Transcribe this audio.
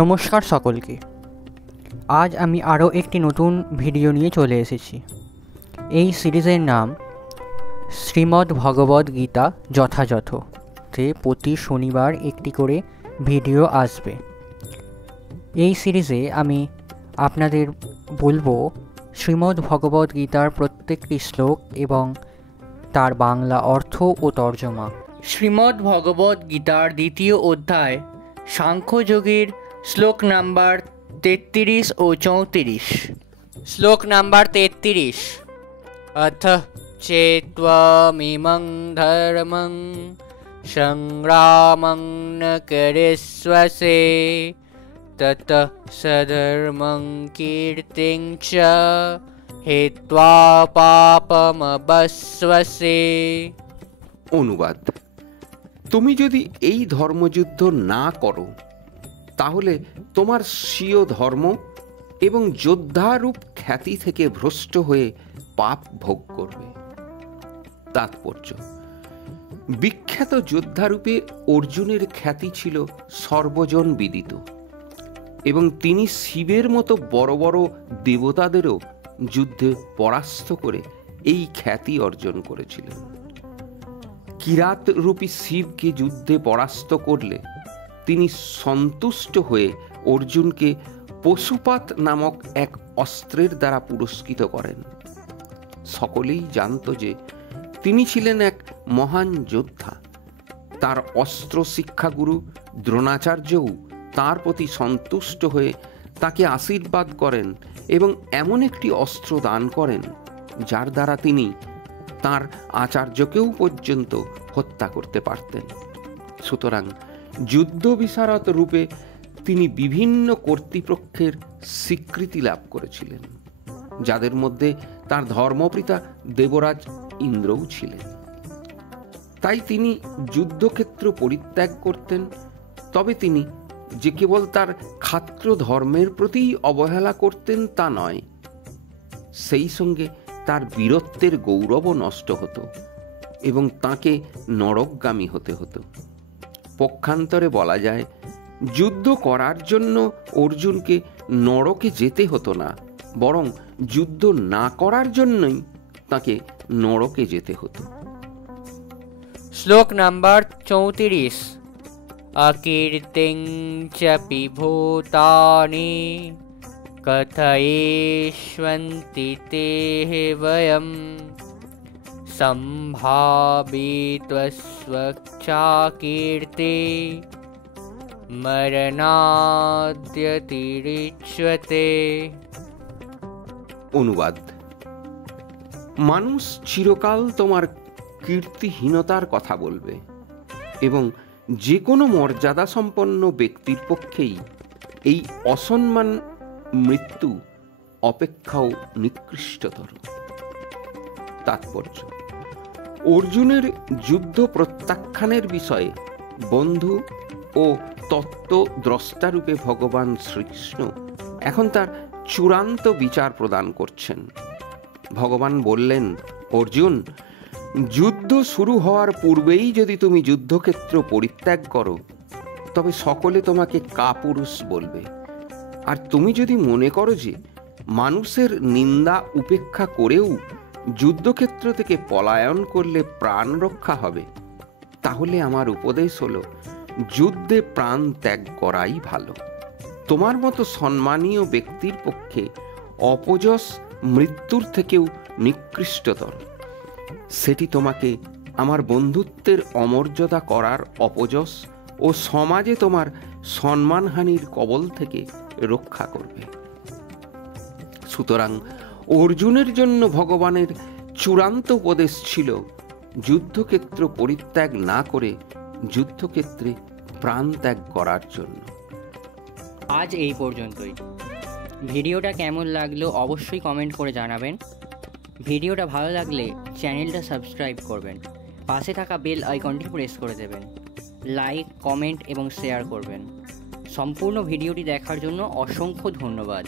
নমস্কার সকলকে। আজ আমি আরও একটি নতুন ভিডিও নিয়ে চলে এসেছি। এই সিরিজের নাম শ্রীমদ্ ভগবদ্ গীতা যথাযথ, তে প্রতি শনিবার একটি করে ভিডিও আসবে। এই সিরিজে আমি আপনাদের বলবো শ্রীমদ্ ভগবদ্ গীতার প্রত্যেকটি শ্লোক এবং তার বাংলা অর্থ ও তর্জমা। শ্রীমদ্ ভগবদ্ গীতার দ্বিতীয় অধ্যায় সাংখ্যযোগের শ্লোক নাম্বার 33 ও 34। শ্লোক নাম্বার 33। অথ চেত্ত্বমিমং ধর্মং সংগ্রামং ন করিষ্যসে ততঃ সধর্মং কীর্তিং চ হিত্বা পাপমবস্যসে। অনুবাদ: তুমি যদি এই ধর্মযুদ্ধ না করো তাহলে তোমার স্বীয় ধর্ম এবং যোদ্ধারূপ খ্যাতি থেকে ভ্রষ্ট হয়ে পাপ ভোগ করবে। তাৎপর্য: বিখ্যাত যোদ্ধারূপে অর্জুনের খ্যাতি ছিল সর্বজন বিদিত এবং তিনি শিবের মতো বড় বড় দেবতাদেরও যুদ্ধে পরাস্ত করে এই খ্যাতি অর্জন করেছিলেন। কিরাত রূপী শিবকে যুদ্ধে পরাস্ত করলে তিনি সন্তুষ্ট হয়ে অর্জুনকে পশুপাত নামক এক অস্ত্রের দ্বারা পুরস্কৃত করেন। সকলেই জানত যে তিনি ছিলেন এক মহান যোদ্ধা। তার অস্ত্র শিক্ষাগুরু দ্রোণাচার্যও তার প্রতি সন্তুষ্ট হয়ে তাকে আশীর্বাদ করেন এবং এমন একটি অস্ত্র দান করেন যার দ্বারা তিনি তার আচার্যকেও পর্যন্ত হত্যা করতে পারতেন। সুতরাং যুদ্ধ বিশারদ রূপে তিনি বিভিন্ন কর্তৃপক্ষের স্বীকৃতি লাভ করেছিলেন, যাদের মধ্যে তার ধর্মপিতা দেবরাজ ইন্দ্রও ছিলেন। তাই তিনি যুদ্ধক্ষেত্র পরিত্যাগ করতেন। তবে তিনি যে কেবল তার ক্ষাত্র ধর্মের প্রতিই অবহেলা করতেন তা নয়, সেই সঙ্গে তার বীরত্বের গৌরবও নষ্ট হতো এবং তাকে নরকগামী হতে হতো। পক্ষান্তরে বলা যায়, যুদ্ধ করার জন্য অর্জুনকে নরকে যেতে হতো না, বরং যুদ্ধ না করার জন্যই তাকে নরকে যেতে হতো। শ্লোক নাম্বার 34। অকীর্তিং চ বিভূতানি কথয়েষ্বন্তি তে বয়ম সম্ভাবিত্বস্বচ্ছাকীর্তি মরণাদ্যতিরিচ্যতে। অনুবাদ: মানুষ চিরকাল তোমার কীর্তিহীনতার কথা বলবে এবং যে কোনো মর্যাদা সম্পন্ন ব্যক্তির পক্ষেই এই অসম্মান মৃত্যু অপেক্ষাও নিকৃষ্টতর। তাৎপর্য: অর্জুনের যুদ্ধ প্রত্যাখ্যানের বিষয়ে বন্ধু ও তত্ত্বদ্রষ্টারূপে ভগবান শ্রীকৃষ্ণ এখন তার চূড়ান্ত বিচার প্রদান করছেন। ভগবান বললেন, অর্জুন, যুদ্ধ শুরু হওয়ার পূর্বেই যদি তুমি যুদ্ধক্ষেত্র পরিত্যাগ করো তবে সকলে তোমাকে কাপুরুষ বলবে। আর তুমি যদি মনে করো যে মানুষের নিন্দা উপেক্ষা করেও যুদ্ধক্ষেত্র থেকে পলায়ন করলে প্রাণ রক্ষা হবে, তাহলে আমার উপদেশ হলো যুদ্ধে প্রাণ ত্যাগ করাই ভালো। তোমার মতো সম্মানীয় ব্যক্তির পক্ষে অপযশ মৃত্যুর থেকেও নিকৃষ্টতর। সেটি তোমাকে আমার বন্ধুত্বের অমর্যাদা করার অপযশ ও সমাজে তোমার সম্মানহানির কবল থেকে রক্ষা করবে। সুতরাং অর্জুনের জন্য ভগবানের চূড়ান্ত উপদেশ ছিল যুদ্ধক্ষেত্র পরিত্যাগ না করে যুদ্ধক্ষেত্রে প্রাণ ত্যাগ করার জন্য। আজ এই পর্যন্তই। ভিডিওটা কেমন লাগলো অবশ্যই কমেন্ট করে জানাবেন। ভিডিওটা ভালো লাগলে চ্যানেলটা সাবস্ক্রাইব করবেন, পাশে থাকা বেল আইকনটি প্রেস করে দেবেন, লাইক, কমেন্ট এবং শেয়ার করবেন। সম্পূর্ণ ভিডিওটি দেখার জন্য অসংখ্য ধন্যবাদ।